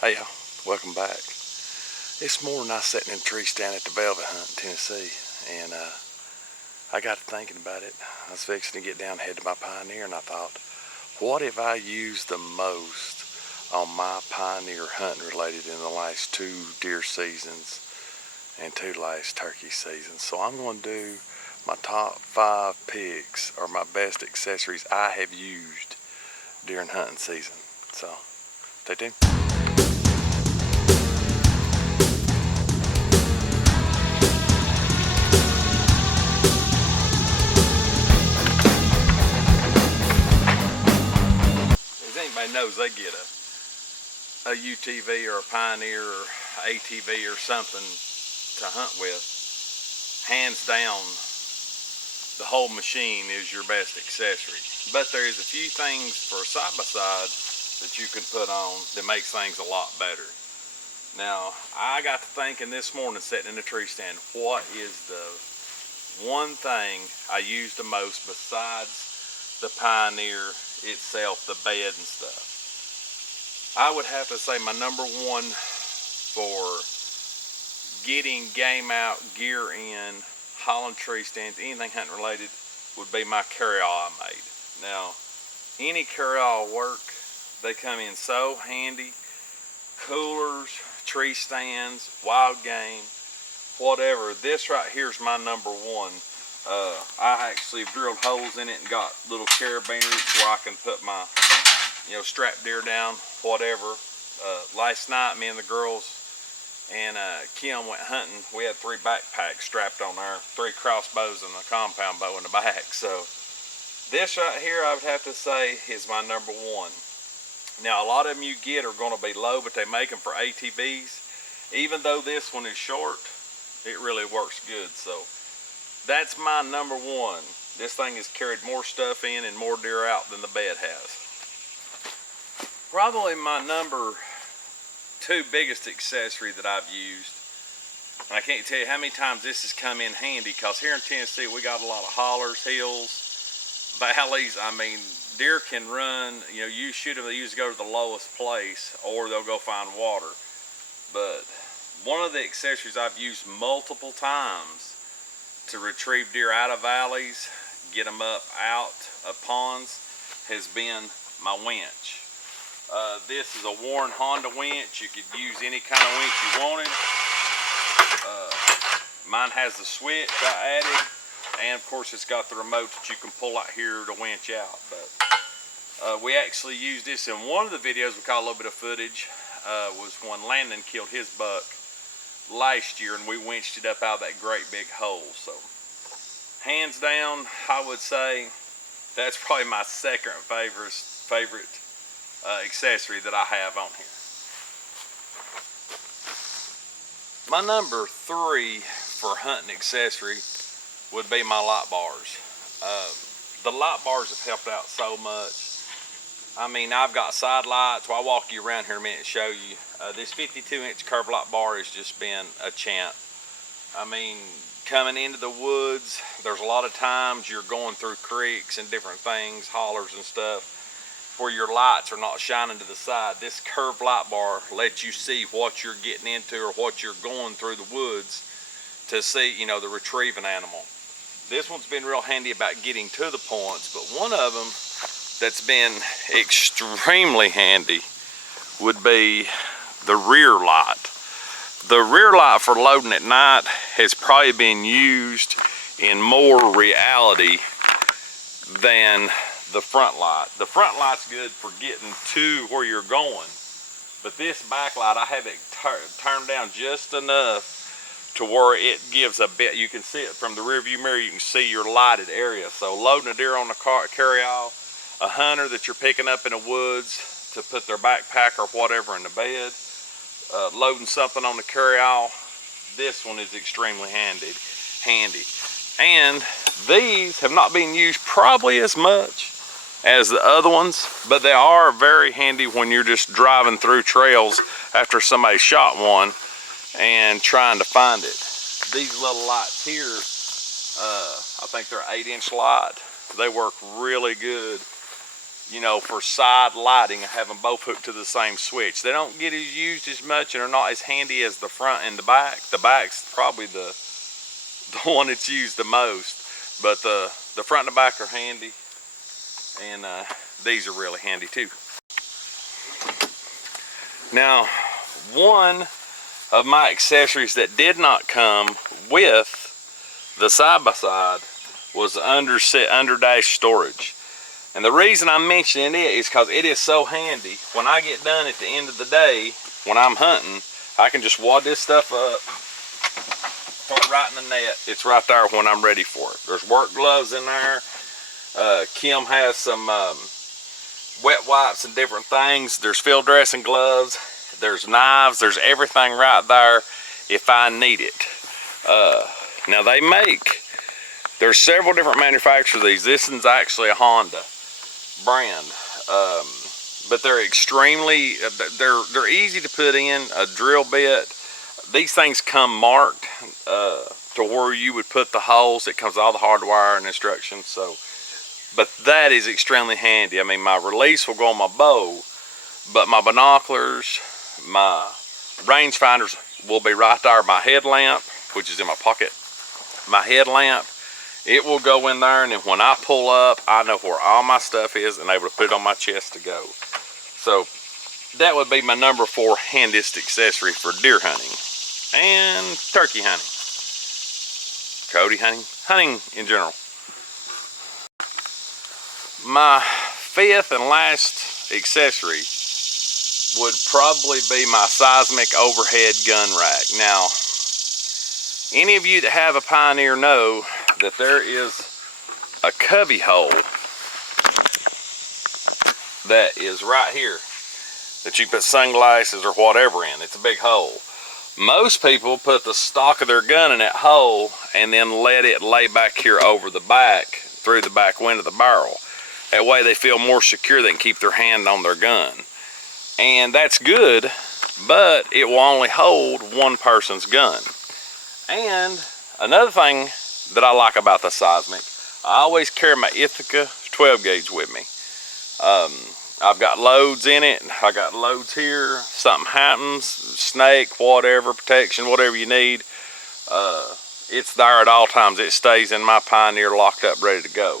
Hey y'all, welcome back. This morning I was sitting in a tree stand at the velvet hunt in Tennessee, and I got to thinking about it. I was fixing to get down and head to my Pioneer, and I thought, what have I used the most on my Pioneer hunting related in the last 2 deer seasons and 2 last turkey seasons? So I'm going to do my top 5 picks, or my best accessories I have used during hunting season. So stay tuned. As anybody knows, they get a UTV or a Pioneer or ATV or something to hunt with, hands down, the whole machine is your best accessory. But there is a few things for side-by-side that you can put on that makes things a lot better. Now, I got to thinking this morning sitting in the tree stand, what is the one thing I use the most besides the Pioneer itself, the bed and stuff? I would have to say my number one for getting game out, gear in, hauling tree stands, anything hunting related, would be my carry-all I made. Now, any carry-all work, they come in so handy. Coolers, tree stands, wild game, whatever. This right here is my number one. I actually drilled holes in it and got little carabiners where I can put my, strap deer down, whatever. Last night, me and the girls and Kim went hunting. We had 3 backpacks strapped on there, 3 crossbows and a compound bow in the back. So this right here, I would have to say, is my number one. Now, a lot of them you get are going to be low, but they make them for ATVs. Even though this one is short, it really works good. So that's my number one. This thing has carried more stuff in and more deer out than the bed has. Probably my number 2 biggest accessory that I've used, and I can't tell you how many times this has come in handy, because here in Tennessee we got a lot of hollers, hills, valleys. I mean, deer can run, you shoot them, they usually go to the lowest place, or they'll go find water. But one of the accessories I've used multiple times to retrieve deer out of valleys, get them up out of ponds, has been my winch. This is a Warren Honda winch. You could use any kind of winch you wanted. Mine has the switch I added, and of course it's got the remote that you can pull out here to winch out. But we actually used this in one of the videos. We caught a little bit of footage. Was when Landon killed his buck last year, and we winched it up out of that great big hole. So hands down, I would say that's probably my second favorite accessory that I have on here. My number 3 for hunting accessory would be my light bars. The light bars have helped out so much. I mean, I've got side lights. Well, I'll walk you around here in a minute and show you. This 52-inch curved light bar has just been a champ. I mean, coming into the woods, there's a lot of times you're going through creeks and different things, hollers and stuff, where your lights are not shining to the side. This curved light bar lets you see what you're getting into or what you're going through the woods to see, the retrieving animal. This one's been real handy about getting to the points, but one of them that's been extremely handy would be the rear light. The rear light for loading at night has probably been used in more reality than the front light. The front light's good for getting to where you're going, but this backlight, I have it turned down just enough to where it gives a bit. You can see it from the rear view mirror. You can see your lighted area. So loading a deer on a carry-all, a hunter that you're picking up in the woods to put their backpack or whatever in the bed, loading something on the carry-all, this one is extremely handy. And these have not been used probably as much as the other ones, but they are very handy when you're just driving through trails after somebody shot one and trying to find it. These little lights here, I think they're 8-inch light. They work really good you know, for side lighting, I have them both hooked to the same switch. They don't get used as much and are not as handy as the front and the back. The back's probably the one that's used the most, but the front and the back are handy, and these are really handy too. Now, one of my accessories that did not come with the side-by-side was the under dash storage. And the reason I'm mentioning it is because it is so handy. When I get done at the end of the day, when I'm hunting, I can just wad this stuff up, put it right in the net. It's right there when I'm ready for it. There's work gloves in there. Kim has some wet wipes and different things. There's field dressing gloves. There's knives. There's everything right there if I need it. Now there's several different manufacturers of these. This one's actually a Honda brand, but they're extremely, they're easy to put in, a drill bit. These things come marked to where you would put the holes. It comes with all the hardwire and instructions. So, but that is extremely handy. I mean, my release will go on my bow, but my binoculars, my range finders will be right there. My headlamp, which is in my pocket, my headlamp, it will go in there, and then when I pull up, I know where all my stuff is and able to put it on my chest to go. So that would be my number 4 handiest accessory for deer hunting and turkey hunting, coyote hunting in general. My 5th and last accessory would probably be my seismic overhead gun rack. Now, any of you that have a Pioneer know that there is a cubby hole that is right here that you put sunglasses or whatever in. It's a big hole. Most people put the stock of their gun in that hole and then let it lay back here over the back through the back window of the barrel. That way they feel more secure. They can keep their hand on their gun. And that's good, but it will only hold one person's gun. And another thing that I like about the seismic, I always carry my Ithaca 12 gauge with me. I've got loads in it. I got loads here. Something happens, snake, whatever, protection, whatever you need. It's there at all times. It stays in my Pioneer locked up, ready to go.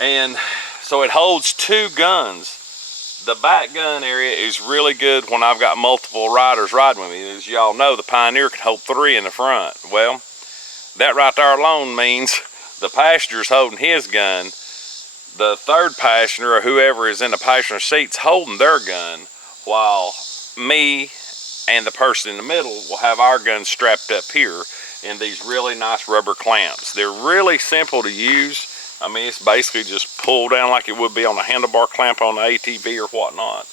And so it holds 2 guns. The back gun area is really good when I've got multiple riders riding with me. As y'all know, the Pioneer can hold 3 in the front. Well, that right there alone means the passenger's holding his gun. The third passenger or whoever is in the passenger seat's holding their gun, while me and the person in the middle will have our guns strapped up here in these really nice rubber clamps. They're really simple to use. I mean, it's basically just pull down like it would be on a handlebar clamp on an ATV or whatnot.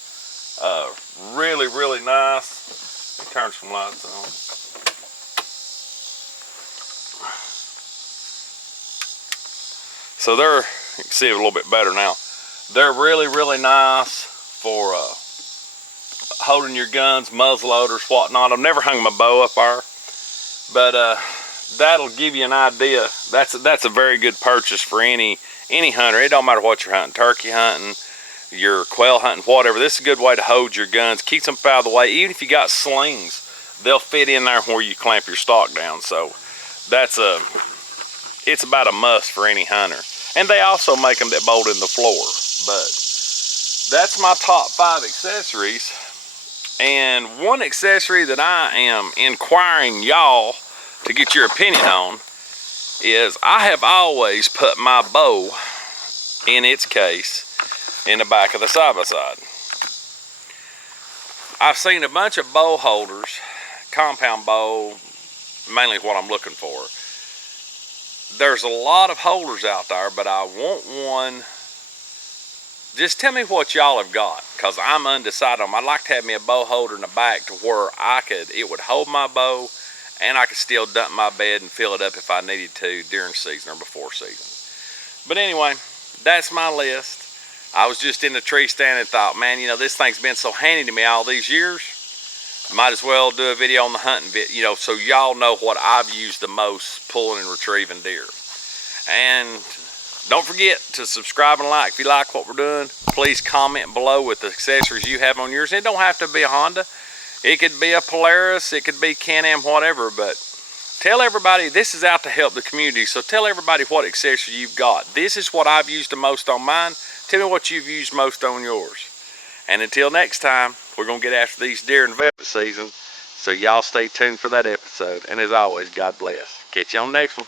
Really, really nice. Turn some lights on. So you can see it a little bit better now. They're really, really nice for holding your guns, muzzle loaders, whatnot. I've never hung my bow up there, but that'll give you an idea. That's a very good purchase for any hunter. It don't matter what you're hunting, turkey hunting, you're quail hunting, whatever. This is a good way to hold your guns, keeps them out of the way. Even if you got slings, they'll fit in there where you clamp your stock down. So it's about a must for any hunter. And they also make them that bolt in the floor. But that's my top 5 accessories. And one accessory that I am inquiring y'all to get your opinion on is I have always put my bow in its case in the back of the side-by-side. I've seen a bunch of bow holders, compound bow, mainly what I'm looking for. There's a lot of holders out there, but I want one. Just tell me what y'all have got, because I'm undecided on them. I'd like to have me a bow holder in the back to where it would hold my bow, and I could still dump my bed and fill it up if I needed to during season or before season. But anyway, that's my list. I was just in the tree stand and thought, man, you know, this thing's been so handy to me all these years. Might as well do a video on the hunting bit, you know, so y'all know what I've used the most pulling and retrieving deer. And Don't forget to subscribe and like if you like what we're doing. Please comment below with the accessories you have on yours. It don't have to be a Honda. It could be a Polaris. It could be Can-Am, whatever. But tell everybody, this is out to help the community. So tell everybody what accessory you've got. This is what I've used the most on mine. Tell me what you've used most on yours. And until next time, we're going to get after these deer in velvet season. So y'all stay tuned for that episode. And as always, God bless. Catch you on the next one.